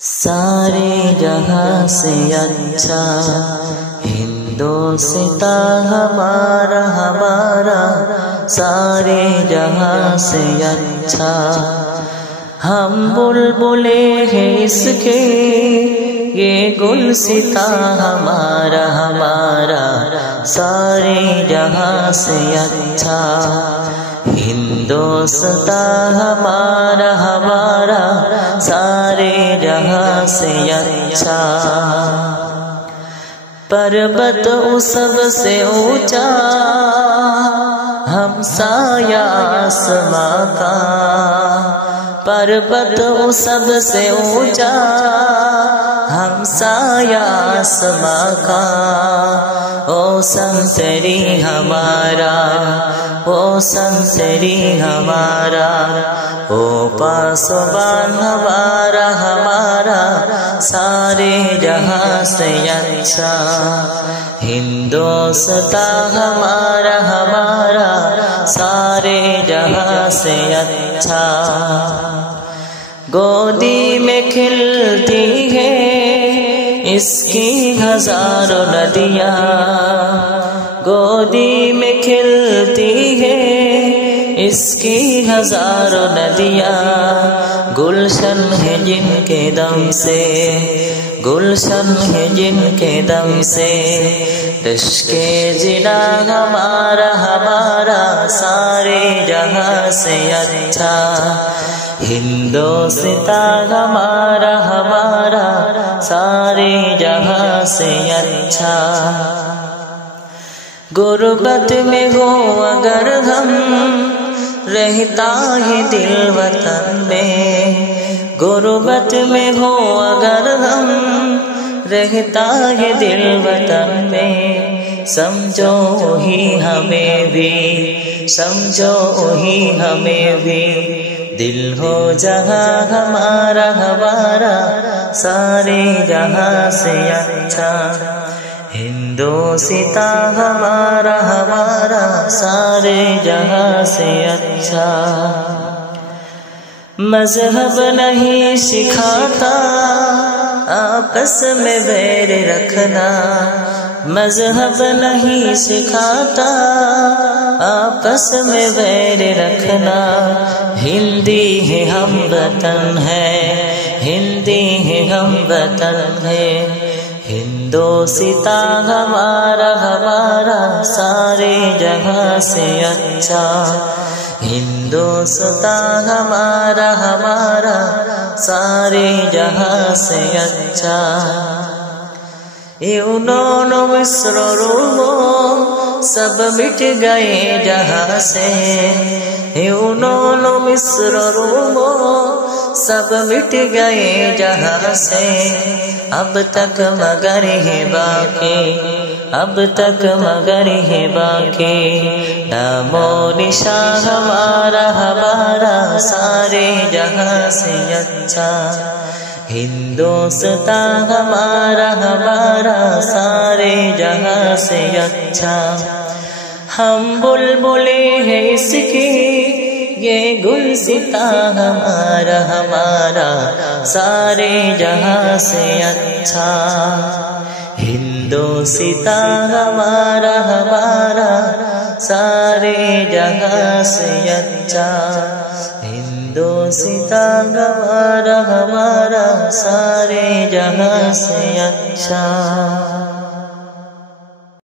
سارے جہاں سے اچھا ہندوستاں ہمارا ہمارا، سارے جہاں سے اچھا ہم بلبلے ہیں اس کے، یہ گلستاں ہمارا ہمارا، سارے جہاں سے اچھا ہندوستاں ہمارا ہمارا، سارے جہاں سے اچھا پربت سب سے اونچا ہمسایہ آسماں کا، پربت سب سے اونچا ہمسایہ آسماں کا، او سنسری ہمارا، او سنسری ہمارا، او پاسبان ہمارا ہمارا، سارے جہاں سے اچھا ہندوستاں ہمارا ہمارا، سارے جہاں سے اچھا گودی میں کھلتی ہے اس کی ہزاروں ندیاں، گودی میں کھلتی ہے اس کی ہزاروں ندیاں، گلشن ہے جن کے دم سے، گلشن ہے جن کے دم سے، رشک جنا ہمارا ہمارا، سارے جہاں سے اچھا ہندوستاں ہمارا ہمارا، سارے جہاں سے اچھا غربت میں ہو اگر ہم، رہتا ہے دل وطن میں، غربت میں ہو اگر ہم، رہتا ہے دل وطن میں، سمجھو ہی ہمیں بھی، سمجھو ہی ہمیں بھی، دل ہو جہاں ہمارا ہمارا، سارے جہاں سے اچھا ہندوستاں ہمارا ہمارا، سارے جہاں سے اچھا مذہب نہیں سکھاتا آپس میں بیر رکھنا، مذہب نہیں سکھاتا آپس میں بیر رکھنا، ہندی ہے ہم وطن ہے، ہندی ہے ہم وطن ہے، ہندوستاں ہمارا ہمارا، سارے جہاں سے اچھا ہندوستاں ہمارا ہمارا، سارے جہاں سے اچھا یونان و مصر و روم سب مٹ گئے جہاں سے، یونان و مصر و روم سب مٹ گئے جہاں سے، اب تک مگر ہے باقی، اب تک مگر ہے باقی، نام و نشان ہمارا ہمارا، سارے جہاں سے اچھا ہندوستاں ہمارا ہمارا، سارے جہاں سے اچھا ہم بلبلے ہیں اس کی، یہ گلستاں ہمارا ہمارا، سارے جہاں سے اچھا ہندوستاں ہمارا ہمارا، سارے جہاں سے اچھا ہندوستاں ہمارا ہمارا، سارے جہاں سے اچھا